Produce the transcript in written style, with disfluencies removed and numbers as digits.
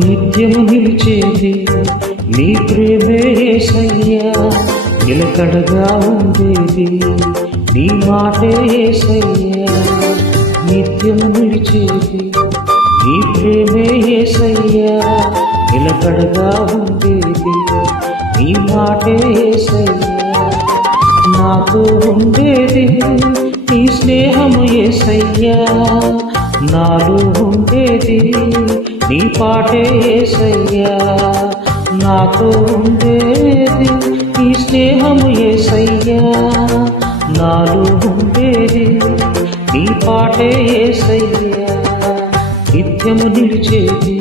నిత్యము నిలిచేది నీ ప్రేమే యేసయ్యా, నిలకడగా ఉండేది నీ మాటే యేసయ్యా. నిత్యము నిలిచేది నీ ప్రేమే యేసయ్యా, నిలకడగా ఉండేది నీ మాటే యేసయ్యా. నాతో ఉండేది నీ స్నేహము యేసయ్యా, నాలో ఉండేది నీ పాటే యేసయ్యా. నాతో ఉండేది నీ స్నేహము యేసయ్యా, నాలో ఉండేది నీ పాటే యేసయ్యా. నిత్యము నిలిచేది